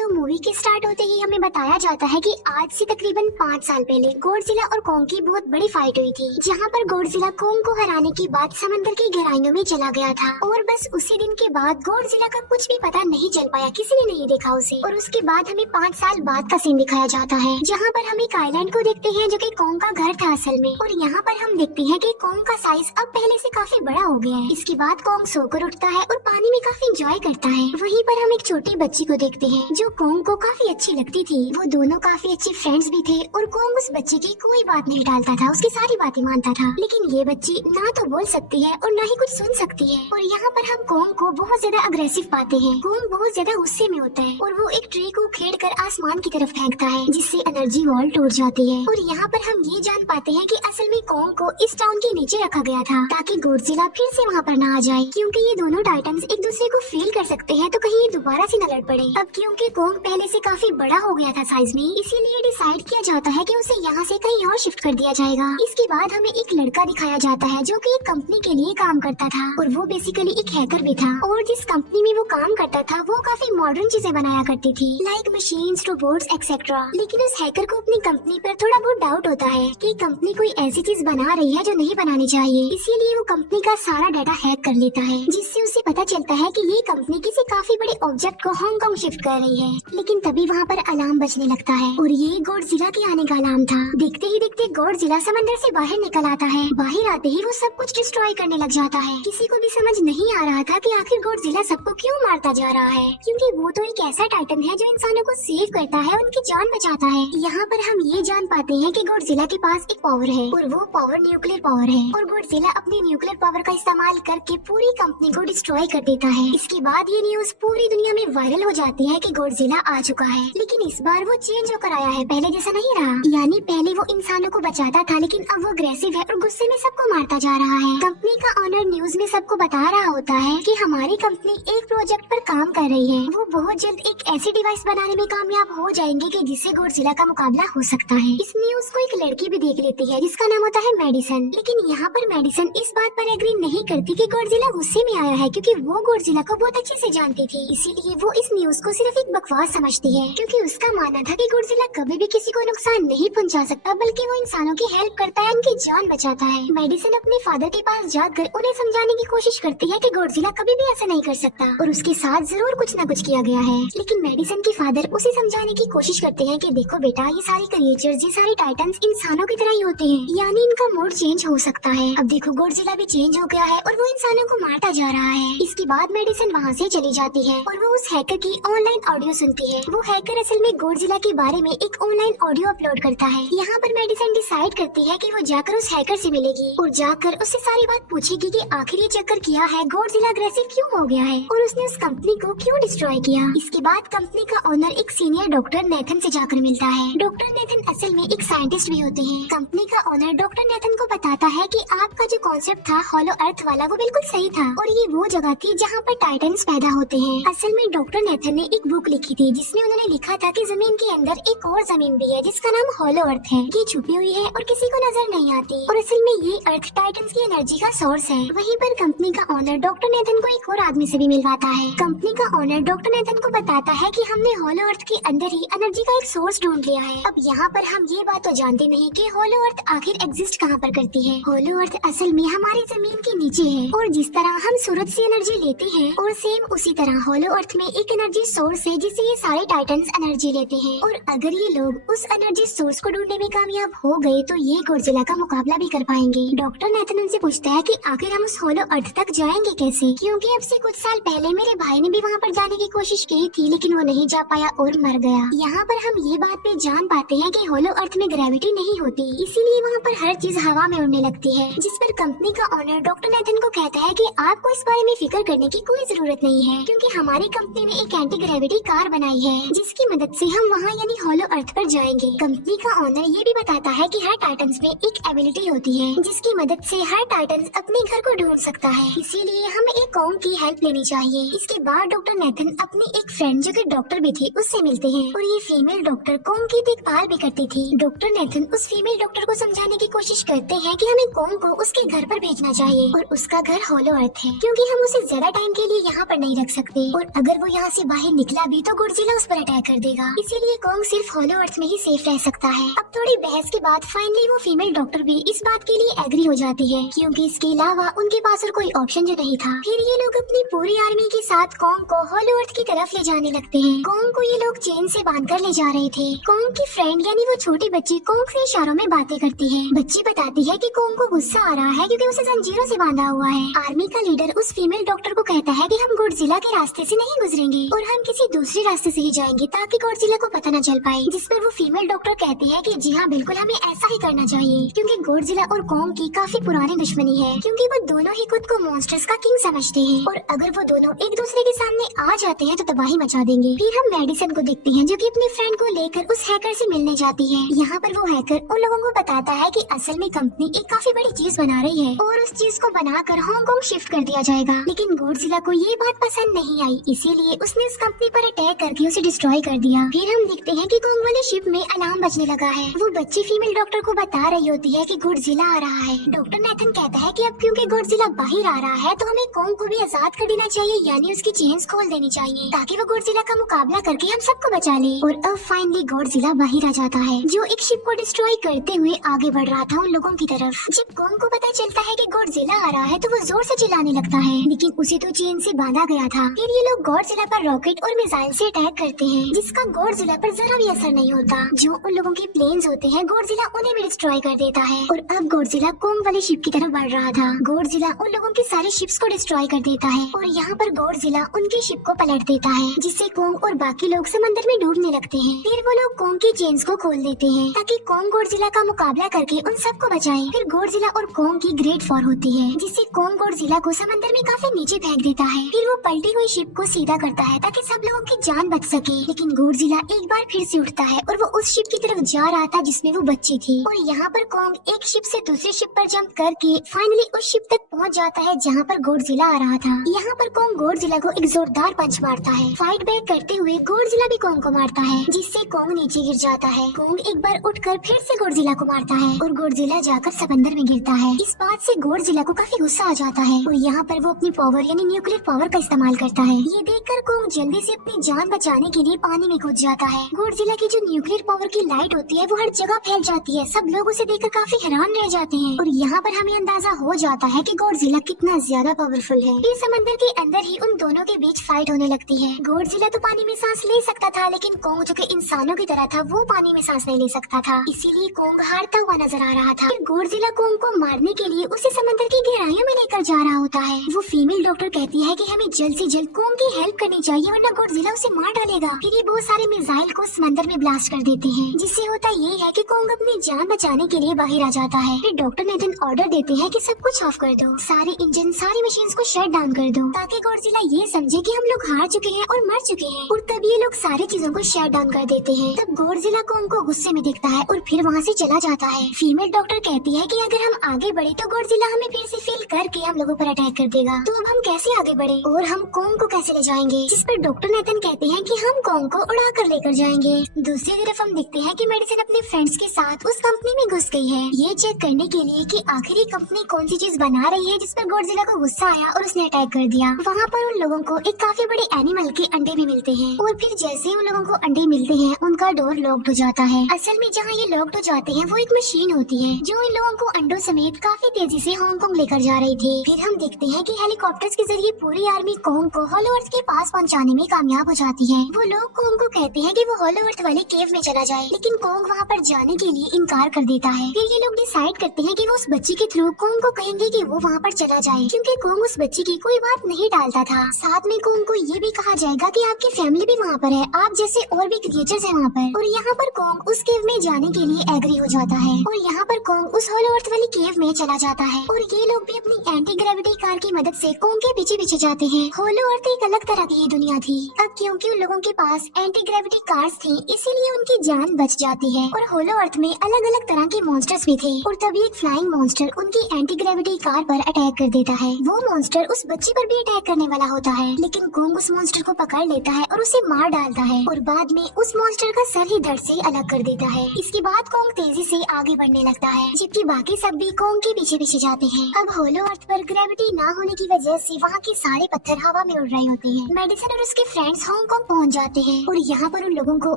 तो मूवी के स्टार्ट होते ही हमें बताया जाता है कि आज से तकरीबन 5 साल पहले गॉडजिला और कोंग की बहुत बड़ी फाइट हुई थी, जहां पर गॉडजिला कोंग को हराने के बाद समंदर की गहराइयों में चला गया था और बस उसी दिन के बाद गॉडजिला का कुछ भी पता नहीं चल पाया, किसी ने नहीं देखा उसे। और उसके बाद हमें 5 साल बाद का सीन दिखाया जाता है, जहाँ पर हम एक आइलैंड को देखते हैं जो कि कोंग का घर था असल में। और यहाँ पर हम देखते हैं कि कोंग का साइज अब पहले से काफी बड़ा हो गया है। इसके बाद कोंग सोकर उठता है और पानी में काफी एंजॉय करता है। वहीं पर हम एक छोटी बच्ची को देखते हैं जो कोंग को काफी अच्छी लगती थी। वो दोनों काफी अच्छे फ्रेंड्स भी थे और कोंग उस बच्चे की कोई बात नहीं टालता था, उसकी सारी बातें मानता था। लेकिन ये बच्ची ना तो बोल सकती है और ना ही कुछ सुन सकती है। और यहाँ पर हम कोंग को बहुत ज्यादा अग्रेसिव पाते हैं। कोंग बहुत ज्यादा गुस्से में होता है और वो एक ट्री को खेड़ कर आसमान की तरफ फेंकता है, जिससे एनर्जी वॉल टूट जाती है। और यहाँ पर हम ये जान पाते हैं कि असल में कोंग को इस टाउन के नीचे रखा गया था ताकि गॉडजिला फिर से वहाँ पर ना आ जाए, क्योंकि ये दोनों टाइटन्स एक दूसरे को फील कर सकते हैं, तो कहीं ये दोबारा से न लड़ पड़े। अब क्योंकि कोंग पहले से काफी बड़ा हो गया था साइज में, इसीलिए डिसाइड किया जाता है कि उसे यहाँ से कहीं और शिफ्ट कर दिया जाएगा। इसके बाद हमें एक लड़का दिखाया जाता है जो कि एक कंपनी के लिए काम करता था और वो बेसिकली एक हैकर भी था। और जिस कंपनी में वो काम करता था वो काफी मॉडर्न चीजें बनाया करती थी, लाइक मशीन्स, रोबोट्स एक्सेट्रा। लेकिन उस हैकर को अपनी कंपनी पर थोड़ा बहुत डाउट होता है कि कंपनी कोई ऐसी चीज बना रही है जो नहीं बनानी चाहिए, इसीलिए वो कंपनी का सारा डाटा हैक कर लेता है, जिससे उसे पता चलता है कि ये कंपनी किसी काफी बड़े ऑब्जेक्ट को हांगकांग शिफ्ट कर रही है। लेकिन तभी वहाँ पर अलार्म बजने लगता है और ये गॉडजिला के आने का अलार्म था। देखते ही देखते गॉडजिला समंदर से बाहर निकल आता है। बाहर आते ही वो सब कुछ डिस्ट्रॉय करने लग जाता है। किसी को भी समझ नहीं आ रहा था कि आखिर गॉडजिला सबको क्यों मारता जा रहा है, क्योंकि वो तो एक ऐसा टाइटन है जो इंसानों को सेव करता है, उनकी जान बचाता है। यहाँ पर हम ये जान पाते हैं कि गॉडजिला के पास एक पावर है और वो पावर न्यूक्लियर पावर है। और गॉडजिला अपनी न्यूक्लियर पावर का इस्तेमाल करके पूरी कंपनी को डिस्ट्रॉय कर देता है। इसके बाद ये न्यूज पूरी दुनिया में वायरल हो जाती है कि गॉडजिला आ चुका है। लेकिन इस बार वो चेंज होकर आया है, पहले जैसा नहीं रहा। यानी पहले वो इंसानों को बचाता था, लेकिन अब वो अग्रेसिव है और गुस्से में सबको मारता जा रहा है। कंपनी का ऑनर न्यूज में सबको बता रहा होता है कि हमारी कंपनी एक प्रोजेक्ट पर काम कर रही है। वो बहुत जल्द एक ऐसी डिवाइस बनाने में कामयाब हो जाएंगे कि जिससे गॉडजिला का मुकाबला हो सकता है। इस न्यूज को एक लड़की भी देख लेती है जिसका नाम होता है मेडिसन। लेकिन यहाँ पर मेडिसन इस बात पर एग्री नहीं करती कि गॉडजिला गुस्से में आया है, क्योंकि वो गॉडजिला को बहुत अच्छे से जानती थी। इसीलिए वो इस न्यूज को सिर्फ एक बकवास समझती है, क्योंकि उसका मानना था कि गॉडजिला कभी भी किसी को नुकसान नहीं पहुंचा सकता, बल्कि वो इंसानों की हेल्प करता है, उनकी जान बचाता है। मेडिसन अपने फादर के पास जाकर उन्हें समझाने की कोशिश करती है कि गॉडजिला कभी भी ऐसा नहीं कर सकता और उसके साथ जरूर कुछ न कुछ किया गया है। लेकिन मेडिसन के फादर उसे समझाने की कोशिश करते हैं कि देखो बेटा, ये सारे क्रिएचर्स, ये सारे टाइटन्स इंसानों की तरह ही होते हैं, यानी इनका मूड चेंज हो सकता है। अब देखो गॉडजिला भी चेंज हो गया है और वो इंसानों को मारता जा रहा है। इसके बाद मेडिसन वहाँ से चली जाती है और वो उस हैकर की ऑनलाइन ऑडियो सुनती है। वो हैकर असल में गॉडजिला के बारे में एक ऑनलाइन ऑडियो अपलोड करता है। यहाँ पर मेडिसन डिसाइड करती है कि वो जाकर उस हैकर से मिलेगी और जाकर उससे सारी बात पूछेगी कि आखिर ये चक्कर किया है, गॉडजिला अग्रेसिव क्यों हो गया है और उसने उस कंपनी को क्यों डिस्ट्रॉय किया। इसके बाद कंपनी का ओनर एक सीनियर डॉक्टर नेथन से जाकर मिलता है। डॉक्टर नेथन असल में एक साइंटिस्ट भी होते हैं। कंपनी का ओनर डॉक्टर नेथन को बताता है कि आपका जो कॉन्सेप्ट था हॉलो अर्थ वाला, वो बिल्कुल सही था और ये वो जगह थी जहाँ पर टाइटन्स पैदा होते हैं। असल में डॉक्टर नेथन ने एक बुक लिखी थी जिसमें उन्होंने लिखा था कि जमीन के अंदर एक और जमीन भी है जिसका नाम हॉलो अर्थ है। ये छुपी हुई है और किसी को नजर नहीं आती और असल में ये अर्थ टाइटन्स की एनर्जी का सोर्स है। वहीं पर कंपनी का ओनर डॉक्टर नेथन को एक और आदमी से भी मिलवाता है। कंपनी का ओनर डॉक्टर नेथन को बताता है कि हमने हॉलो अर्थ के अंदर ही एनर्जी का एक सोर्स ढूंढ लिया है। अब यहाँ पर हम ये बात तो जानते नहीं कि हॉलो अर्थ आखिर एग्जिस्ट कहाँ पर करती है। हॉलो अर्थ असल में हमारी जमीन के नीचे है और जिस तरह हम सूरज से एनर्जी लेते हैं और सेम उसी तरह हॉलो अर्थ में एक एनर्जी सोर्स है जिससे ये सारे टाइटन्स एनर्जी लेते हैं। और अगर ये लोग उस एनर्जी सोर्स को ढूंढने में कामयाब हो गए तो ये गॉडजिला का मुकाबला भी कर पाएंगे। डॉक्टर नेथन उनसे पूछता है कि आखिर हम उस हॉलो अर्थ तक जाएंगे कैसे, क्योंकि अब से कुछ साल पहले मेरे भाई ने भी वहाँ पर जाने की कोशिश की थी, लेकिन वो नहीं जा पाया और मर गया। यहाँ पर हम ये बात भी जान पाते हैं कि हॉलो अर्थ में ग्रेविटी नहीं होती, इसीलिए वहाँ पर हर चीज हवा में उड़ने लगती है। जिस पर कंपनी का ओनर डॉक्टर नेथन को कहता है कि आपको इस बारे में फिक्र करने की कोई जरूरत नहीं है, क्योंकि हमारी कंपनी ने एक एंटी ग्रेविटी कार बनाई है जिसकी मदद से हम वहाँ यानी हॉलो अर्थ पर जाएंगे। कंपनी का ओनर ये भी बताता है कि हर टाइटन्स में एक एबिलिटी होती है जिसकी मदद से हर टाइटन्स अपने घर को ढूंढ सकता है, इसीलिए हमें एक कोंग की हेल्प लेनी चाहिए। इसके बाद डॉक्टर नेथन अपनी एक फ्रेंड जो कि डॉक्टर भी थी उससे मिलते हैं और ये फीमेल डॉक्टर कोंग की देखभाल भी करती थी। डॉक्टर नेथन उस फीमेल डॉक्टर को समझाने की कोशिश करते हैं कि हमें कोंग को उसके घर पर भेजना चाहिए और उसका घर हॉलो अर्थ है, क्योंकि हम उसे ज्यादा टाइम के लिए यहाँ पर नहीं रख सकते और अगर वो यहाँ से बाहर निकला भी तो गॉडजिला उस पर अटैक कर देगा। इसीलिए कॉन्ग सिर्फ होलो अर्थ में ही सेफ रह सकता है। अब थोड़ी बहस के बाद फाइनली वो फीमेल डॉक्टर भी इस बात के लिए एग्री हो जाती है, क्योंकि इसके अलावा उनके पास और कोई ऑप्शन जो नहीं था। फिर ये लोग अपनी पूरी आर्मी के साथ कॉन्ग को होलो अर्थ की तरफ ले जाने लगते हैं। कॉन्ग को ये लोग चेन से बांधकर ले जा रहे थे। कॉन्ग की फ्रेंड यानी वो छोटी बच्ची कॉन्ग से इशारों में बातें करती है। बच्ची बताती है कि कॉन्ग को गुस्सा आ रहा है क्योंकि उसे जंजीरों से बांधा हुआ है। आर्मी का लीडर उस फीमेल डॉक्टर को कहता है कि हम गॉडजिला के रास्ते से नहीं गुजरेंगे और हम किसी दूसरे रास्ते से ही जाएंगे ताकि गॉडजिला को पता न चल पाए। जिस पर वो फीमेल डॉक्टर कहती है कि जी हाँ बिल्कुल हमें ऐसा ही करना चाहिए, क्योंकि गॉडजिला और कॉन्ग की काफी पुरानी दुश्मनी है, क्योंकि वो दोनों ही खुद को मॉन्स्टर्स का किंग समझते हैं और अगर वो दोनों एक दूसरे के सामने आ जाते हैं तो तबाही मचा देंगे। फिर हम मेडिसन को देखते हैं जो कि अपनी फ्रेंड को लेकर उस हैकर से मिलने जाती है। यहाँ पर वो हैकर उन लोगों को बताता है कि असल में कंपनी एक काफी बड़ी चीज बना रही है और उस चीज को बनाकर हांगकांग शिफ्ट कर दिया जाएगा। लेकिन गॉडजिला को ये बात पसंद नहीं आई, इसीलिए उसने उस कंपनी पर अटैक करके उसे डिस्ट्रॉय कर दिया। फिर हम देखते हैं कि कॉन्ग वाले शिप में अलार्म बजने लगा है। वो बच्ची फीमेल डॉक्टर को बता रही होती है कि गॉडजिला आ रहा है। डॉक्टर नेथन कहता है कि अब क्योंकि गॉडजिला बाहर आ रहा है तो हमें कॉन्ग को भी आजाद कर देना चाहिए, यानी उसकी चेन्स खोल देनी चाहिए ताकि वो गॉडजिला का मुकाबला करके हम सबको बचा ले। और अब फाइनली गॉडजिला बाहर आ जाता है जो एक शिप को डिस्ट्रॉय करते हुए आगे बढ़ रहा था उन लोगों की तरफ। जब कॉन्ग को पता चलता है कि गॉडजिला आ रहा है तो वो जोर से चिल्लाने लगता है, लेकिन उसे तो चेन से बांधा गया था। फिर ये लोग गॉडजिला पर रॉकेट और मिसाइल से अटैक करते हैं, जिसका गॉडजिला पर जरा भी असर नहीं होता। जो उन लोगों के प्लेन्स होते हैं गॉडजिला उन्हें भी डिस्ट्रॉय कर देता है। और अब गॉडजिला कॉन्ग वाली शिप की तरफ बढ़ रहा था। गॉडजिला उन लोगों की सारी शिप्स को डिस्ट्रॉय कर देता है और यहाँ पर गॉडजिला उनकी शिप को पलट देता है, जिससे कॉन्ग और बाकी लोग समंदर में डूबने लगते हैं। फिर वो लोग कॉन्ग की चेन्स को खोल देते हैं ताकि कॉन्ग गॉडजिला का मुकाबला करके उन सबको बचाए। फिर गॉडजिला और कॉन्ग की ग्रेट वॉर होती है, जिससे कॉन्ग गॉडजिला को समंदर में काफी नीचे फेंक देता है। फिर वो पलटी हुई शिप को सीधा करता है ताकि सब लोगों की जान बच सके। लेकिन गॉडजिला एक बार फिर से उठता है और वो उस शिप की तरफ जा रहा था जिसमें वो बच्ची थी। और यहाँ पर कॉन्ग एक शिप से दूसरी शिप पर जंप करके फाइनली उस शिप तक पहुँच जाता है जहाँ पर गॉडजिला आ रहा था। यहाँ पर कॉन्ग गॉडजिला को एक जोरदार पंच मारता है। फाइट बैक करते हुए गॉडजिला भी कॉन्ग को मारता है, जिससे कॉन्ग नीचे गिर जाता है। कॉन्ग एक बार उठकर फिर से गॉडजिला को मारता है और गॉडजिला जाकर समंदर में गिरता है। इस बात से गॉडजिला को काफी गुस्सा आ जाता है और यहाँ पर वो अपनी पावर यानी न्यूक्लियर पावर का इस्तेमाल करता है। ये देखकर कॉन्ग जल्दी से अपनी जान बचाने के लिए पानी में कूद जाता है। गॉडजिला की जो न्यूक्लियर पावर की लाइट होती है वो हर जगह फैल जाती है। सब लोग उसे देखकर काफी हैरान रह जाते हैं और यहाँ पर हमें अंदाजा हो जाता है कि गॉडजिला कितना ज्यादा पावरफुल है। फिर समंदर के अंदर ही उन दोनों के बीच फाइट होने लगती है। गॉडजिला तो पानी में सांस ले सकता था, लेकिन कॉन्ग जो कि इंसानों की तरह था वो पानी में सांस नहीं ले सकता था, इसीलिए कॉन्ग हारता हुआ नजर आ रहा था। फिर गॉडजिला कॉन्ग को मारने के लिए उसे समंदर की गहराइयों में लेकर जा रहा होता है। वो फीमेल डॉक्टर कहती है कि हमें जल्द से जल्द कॉन्ग की हेल्प करनी चाहिए वरना गॉडजिला उसे मार डालेगा। फिर ये बहुत सारे मिसाइल को समंदर में ब्लास्ट कर देते हैं, जिससे होता ये है कि कॉन्ग अपनी जान बचाने के लिए बाहर आ जाता है। फिर डॉक्टर नेथन ऑर्डर देते हैं कि सब कुछ ऑफ कर दो, सारे इंजन सारी मशीन्स को शट डाउन कर दो, ताकि गॉडजिला ये समझे कि हम लोग हार चुके हैं और मर चुके हैं। और तब ये लोग सारी चीजों को शट डाउन कर देते हैं। तब गॉडजिला कॉन्ग को गुस्से में देखता है और फिर वहाँ से चला जाता है। फीमेल डॉक्टर कहती है कि अगर हम आगे बढ़े तो गॉडजिला हमें फिर से फील करके हम लोगों पर अटैक कर देगा, तो अब हम कैसे आगे बढ़े और हम कॉन्ग को कैसे ले जाएंगे। जिस पर डॉक्टर नेथन कहते हैं कि हम कॉन्ग को उड़ा कर लेकर जाएंगे। दूसरी तरफ हम देखते हैं कि मेडिसिन अपने फ्रेंड्स के साथ उस कंपनी में घुस गई है, ये चेक करने के लिए कि आखिर ये कंपनी कौन सी चीज बना रही है जिस पर गॉडजिला को गुस्सा आया और उसने अटैक कर दिया। वहाँ पर उन लोगों को एक काफी बड़े एनिमल के अंडे भी मिलते हैं और फिर जैसे ही उन लोगों को अंडे मिलते हैं उनका डोर लॉक्ड हो जाता है। असल में जहाँ ये लॉक्ड हो जाते हैं वो एक मशीन होती है जो इन लोगों को अंडों समेत काफी तेजी से हांगकांग लेकर जा रही थी। फिर हम देखते हैं कि हेलीकॉप्टर्स के जरिए पूरी आर्मी कॉन्ग को होलो अर्थ के पास पहुंचाने में कामयाब हो जाती है। वो लोग कॉन्ग को कहते हैं कि वो होलो अर्थ वाले केव में चला जाए, लेकिन कॉन्ग वहाँ पर जाने के लिए इनकार कर देता है। फिर ये लोग डिसाइड करते हैं कि वो उस बच्ची के थ्रू कॉन्ग को कहेंगे कि वो वहाँ पर चला जाए, क्योंकि कॉन्ग उस बच्ची की कोई बात नहीं टालता था। साथ में कॉन्ग को ये भी कहा जाएगा कि आपकी फैमिली भी वहाँ पर है, आप जैसे और भी क्रिएचर्स हैं वहाँ पर। और यहाँ पर कॉन्ग उस केव में जाने के लिए एग्री हो जाता है और यहाँ पर कॉन्ग उस होलो अर्थ वाली केव में चला जाता है और ये लोग भी अपनी एंटी ग्रेविटी कार की मदद से कॉन्ग के पीछे पीछे जाते हैं। होलो अर्थ एक अलग तरह की दुनिया थी। अब क्योंकि उन लोगों के पास एंटी ग्रेविटी कार्स थी, इसीलिए उनकी जान बच जाती है। और होलो अर्थ में अलग अलग तरह के मॉन्स्टर्स भी थे और तभी एक फ्लाइंग मॉन्स्टर उनकी एंटी ग्रेविटी कार पर अटैक कर देता है। वो मॉन्स्टर उस बच्ची पर भी अटैक करने वाला होता है, लेकिन कॉन्ग उस मॉन्स्टर को पकड़ लेता है और उसे मार डालता है और बाद में उस मॉन्स्टर का सर ही धड़ से अलग कर देता है। इसके बाद कॉन्ग तेजी से आगे बढ़ने लगता है, जबकि बाकी सब भी कॉन्ग के पीछे पीछे जाते हैं। अब होलो अर्थ पर ग्रेविटी ना होने की वजह से वहाँ के सारे पत्थर हवा में उड़ रहे होते हैं। मेडिसन और उसके फ्रेंड्स हांगकांग पहुंच जाते हैं और यहाँ पर उन लोगों को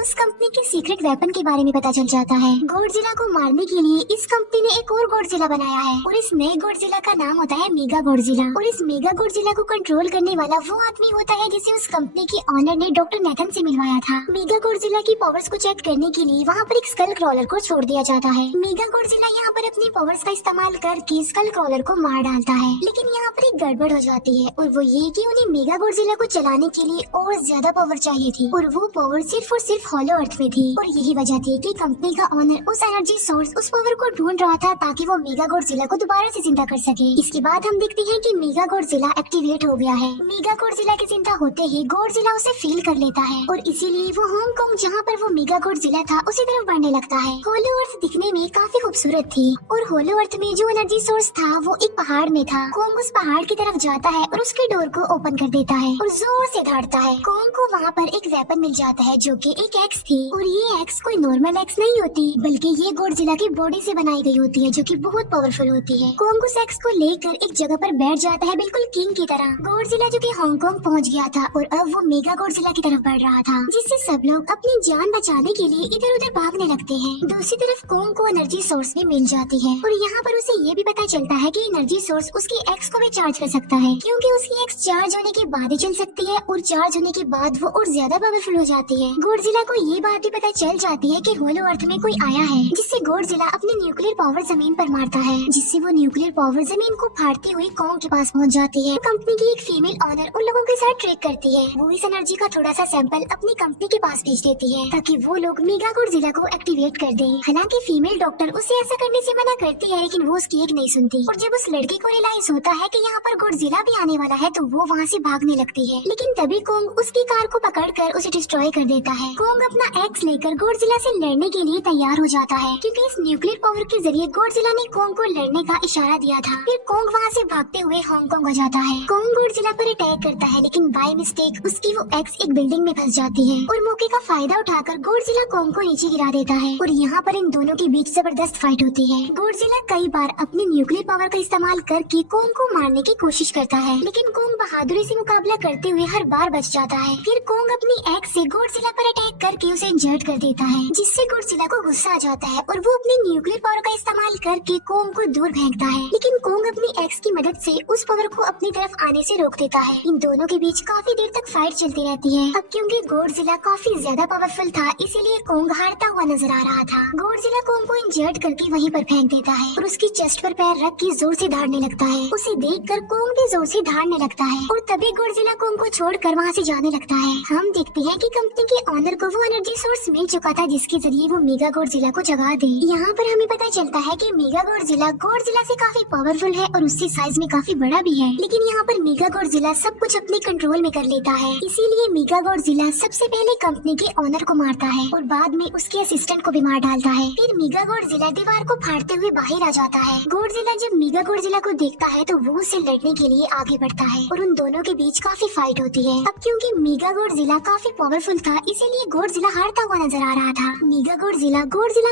उस कंपनी के सीक्रेट वेपन के बारे में पता चल जाता है। गॉडजिला को मारने के लिए इस कंपनी ने एक और गॉडजिला बनाया है और इस नए गॉडजिला का नाम होता है मेगा गॉडजिला। और इस मेगा गॉडजिला को कंट्रोल करने वाला वो आदमी होता है जिसे उस कंपनी के ऑनर ने डॉक्टर नेथन से मिलवाया था। मेगा गॉडजिला की पावर्स को चेक करने के लिए वहाँ पर एक स्कल क्रॉलर को छोड़ दिया जाता है। मेगा गॉडजिला यहाँ पर अपनी पावर्स का इस्तेमाल करके स्कल क्रॉलर को मार डालता है, लेकिन यहाँ पर एक गड़बड़ हो जाती है और वो ये कि उन्हें मेगा गॉडजिला को चलाने के लिए और ज्यादा पावर चाहिए थी और वो पावर सिर्फ और सिर्फ हॉलो अर्थ में थी। और यही वजह थी कि कंपनी का ऑनर उस एनर्जी सोर्स उस पावर को ढूंढ रहा था ताकि वो मेगा गॉडजिला को दोबारा से जिंदा कर सके। इसके बाद हम देखते हैं कि मेगा गॉडजिला एक्टिवेट हो गया है। मेगा गॉडजिला के जिंदा होते ही गॉडजिला उसे फील कर लेता है और इसीलिए वो हांगकांग जहाँ पर वो मेगा गॉडजिला था उसी तरफ बढ़ने लगता है। होलो अर्थ दिखने में काफी खूबसूरत थी और होलो अर्थ में जो एनर्जी सोर्स था वो एक पहाड़ में था। कोंग उस पहाड़ की तरफ जाता है और उसके डोर को ओपन कर देता है और जोर से धाड़ता है। कोंग को वहाँ पर एक वेपन मिल जाता है जो कि एक एक्स थी और ये एक्स कोई नॉर्मल एक्स नहीं होती बल्कि ये गॉडजिला की बॉडी से बनाई गई होती है जो कि बहुत पावरफुल होती है। कोंग उस एक्स को लेकर एक जगह पर बैठ जाता है बिल्कुल किंग की तरह। गॉडजिला जो कि हांगकांग पहुंच गया था और अब वो मेगा गॉडजिला की तरफ बढ़ रहा था, जिससे सब लोग अपनी जान बचाने के लिए इधर उधर भागने लगते हैं। दूसरी तरफ कोंग को एनर्जी सोर्स भी मिल जाती है और यहाँ पर उसे ये भी पता चलता है कि एनर्जी सोर्स उसकी एक्स को भी चार्ज कर सकता है, क्योंकि उसकी एक्स चार्ज होने के बाद ही चल सकती है और चार्ज होने के बाद वो और ज्यादा पावरफुल हो जाती है। गॉडजिला को ये बात भी पता चल जाती है कि होलो अर्थ में कोई आया है, जिससे गॉडजिला अपनी न्यूक्लियर पावर जमीन पर मारता है, जिससे वो न्यूक्लियर पावर जमीन को फाड़ती हुई कोंग के पास पहुंच जाती है। कंपनी की एक फीमेल ऑनर उन लोगों के साथ ट्रेक करती है। वो इस एनर्जी का थोड़ा सा सैंपल अपनी कंपनी के पास भेज देती है ताकि वो लोग मेगा गॉडजिला को एक्टिवेट कर दें। हालांकि फीमेल डॉक्टर उसे ऐसा करने से मना करती है, लेकिन वो उसकी एक नहीं सुनती और जब उस लड़की को रियलाइज होता है कि यहाँ पर गॉडजिला भी आने वाला है तो वो वहाँ से भागने लगती है। लेकिन तभी कोंग उसकी कार को पकड़कर उसे डिस्ट्रॉय कर देता है। कोंग अपना एक्स लेकर गॉडजिला से लड़ने के लिए तैयार हो जाता है, क्योंकि इस न्यूक्लियर पावर के जरिए गॉडजिला ने कोंग को लड़ने का इशारा दिया था। फिर कोंग वहाँ से भागते हुए हांगकांग हो जाता है। कोंग गॉडजिला पर अटैक करता है, लेकिन बाय मिस्टेक उसकी वो एक्स एक बिल्डिंग में फंस जाती है और मौके का फायदा उठाकर गॉडजिला कोंग को नीचे गिरा देता है और यहाँ पर इन दोनों के बीच जबरदस्त फाइट होती है। गॉडजिला कई बार अपनी न्यूक्लियर पावर का इस्तेमाल करके कोंग को मारने की कोशिश करता है, लेकिन कोंग बहादुरी से मुकाबला करते हुए हर बार बच जाता है। फिर कोंग अपनी एक्स से गॉडजिला पर अटैक करके उसे इंजर्ड कर देता है, जिससे गॉडजिला को गुस्सा आ जाता है और वो अपनी न्यूक्लियर पावर का इस्तेमाल करके कोंग को दूर फेंकता है, लेकिन कोंग अपनी एक्स की मदद से उस पावर को अपनी तरफ आने से रोक देता है। इन दोनों के बीच काफी देर तक फाइट चलती रहती है। अब क्योंकि गॉडजिला काफी ज्यादा पावरफुल था, इसीलिए कोंग हारता हुआ नजर आ रहा था। गॉडजिला कोंग को इंजर्ड करके वहीं पर फेंक देता है और उसकी चेस्ट पर पैर रख के जोर से धाड़ने लगता है। उसे देखकर कोंग भी जोर से धाड़ने लगता है और तभी गॉडजिला कोंग को छोड़कर वहाँ से जाने लगता है। हम देखते हैं कि कंपनी के ऑनर को वो एनर्जी सोर्स मिल चुका था जिसके जरिए वो मेगा गॉडजिला को जगा दे। यहाँ पर हमें पता चलता है कि मेगा गॉडजिला से काफी पावरफुल है और उससे साइज में काफी बड़ा भी है, लेकिन यहाँ पर मेगा गॉडजिला सब कुछ अपने कंट्रोल में कर लेता है। इसीलिए मेगा गॉडजिला सबसे पहले कंपनी के ऑनर को मारता है और बाद में उसके असिस्टेंट को भी मार डालता है। फिर मेगा गॉडजिला दीवार को फाड़ते हुए बाहर आ जाता है। गॉडजिला जब मेगा गॉडजिला को देखता है तो वो उससे लड़ने के लिए आगे बढ़ता है और उन दोनों के बीच काफी फाइट होती है। अब क्योंकि मेगा गॉडजिला काफी पावरफुल था, इसीलिए गॉडजिला हारता हुआ नजर आ रहा था। मेगा गॉडजिला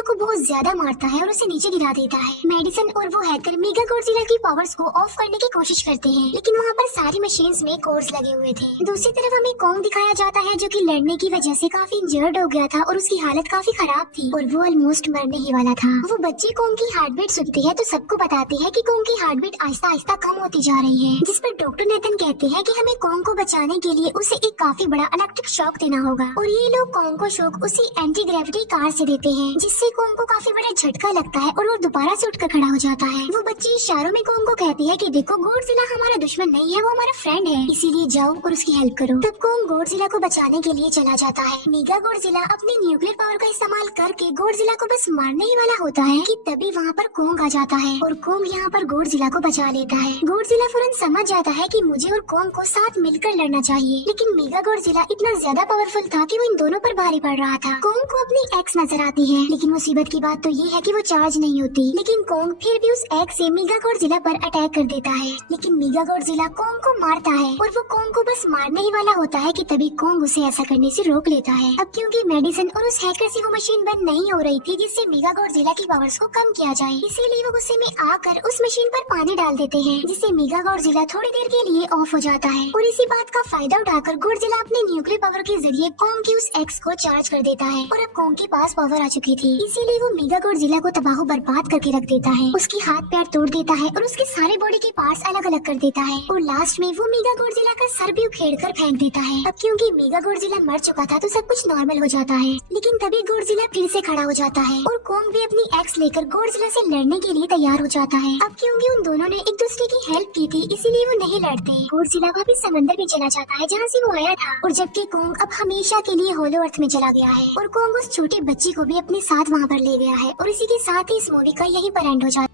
को बहुत ज्यादा मारता है और उसे नीचे गिरा देता है। मेडिसन और वो हैकर मेगा गॉडजिला की पावर्स को ऑफ करने की कोशिश करते हैं, लेकिन वहाँ पर सारी मशीन्स में कोड्स लगे हुए थे। दूसरी तरफ हमें कोंग दिखाया जाता है जो कि लड़ने की वजह से काफी इंजर्ड हो गया था और उसकी हालत काफी खराब थी और वो ऑलमोस्ट मरने ही वाला था। वो बच्ची कोंग की हार्ट बीट सुनती है तो सबको बताती है कि कोंग की हार्ट बीट आहिस्ता आहिस्ता कम होती जा रही है, जिस पर डॉक्टर नेथन कहते हैं कि हमें कोंग को बचाने के लिए उसे एक काफी बड़ा इलेक्ट्रिक शॉक देना होगा। और ये लोग कोंग को शॉक उसी एंटी ग्रेविटी कार से देते हैं, जिससे कोंग को काफी बड़ा झटका लगता है और वो दोबारा से उठकर खड़ा हो जाता है। वो बच्ची इशारों में कोंग को कहती है कि देखो गॉडजिला हमारा दुश्मन नहीं है, वो हमारा फ्रेंड है, इसीलिए जाओ और उसकी हेल्प करो। तब कोंग गॉडजिला को बचाने के लिए चला जाता है। मेगा गॉडजिला अपनी न्यूक्लियर पावर का इस्तेमाल करके गॉडजिला को बस मारने ही वाला होता है कि तभी वहाँ पर कोंग आ जाता है और कोंग यहाँ पर गॉडजिला को बचा लेता है। गॉडजिला फौरन समझ जाता है कि मुझे और कोंग को साथ मिलकर लड़ना चाहिए, लेकिन मेगा गॉडजिला इतना ज्यादा पावरफुल था कि वो इन दोनों पर भारी पड़ रहा था। कोंग को अपनी एक्स नजर आती है, लेकिन मुसीबत की बात तो ये है कि वो चार्ज नहीं होती। लेकिन कोंग फिर भी उस एक्स से मेगा गॉडजिला पर अटैक कर देता है, लेकिन मेगा गॉडजिला कोंग को मारता है और वो कोंग को बस मारने ही वाला होता है कि तभी कोंग उसे ऐसा करने से रोक लेता है। अब क्योंकि मेडिसन और उस हैकर से वो मशीन बंद नहीं हो रही थी जिससे मेगा गॉडजिला की पावर्स को कम किया जाए, इसीलिए वो गुस्से में आकर उस मशीन पर पानी डाल देते हैं, जिससे मेगा गॉडजिला थोड़ी देर के लिए ऑफ हो जाता है। और इसी बात का फायदा उठाकर गॉडजिला गोडजिला अपने न्यूक्लियर पावर के जरिए कोंग की उस एक्स को चार्ज कर देता है और अब कोंग के पास पावर आ चुकी थी, इसीलिए वो मेगा गोडजिला को तबाह बर्बाद करके रख देता है। उसके हाथ पैर तोड़ देता है और उसके सारे बॉडी के पार्ट्स अलग अलग कर देता है और लास्ट में वो मेगा गोडजिला का सर भी उखेड़ कर फेंक देता है। अब क्योंकि मेगा गोडजिला मर चुका था तो सब कुछ नॉर्मल हो जाता है, लेकिन तभी गोडजिला फिर से खड़ा हो जाता है और कोंग भी अपनी एक्स लेकर गोडजिला से लड़ने के लिए तैयार हो जाता है। अब क्योंकि उन दोनों ने एक दूसरे की हेल्प की थी, इसीलिए वो नहीं लड़ते। गोडजिला वापस समंदर में चला जाता है जहाँ से वो आया था, और जबकि कोंग अब हमेशा के लिए होलो अर्थ में चला गया है और कोंग उस छोटे बच्ची को भी अपने साथ वहाँ पर ले गया है। और इसी के साथ ही इस मूवी का यही पर एंड हो जाता है।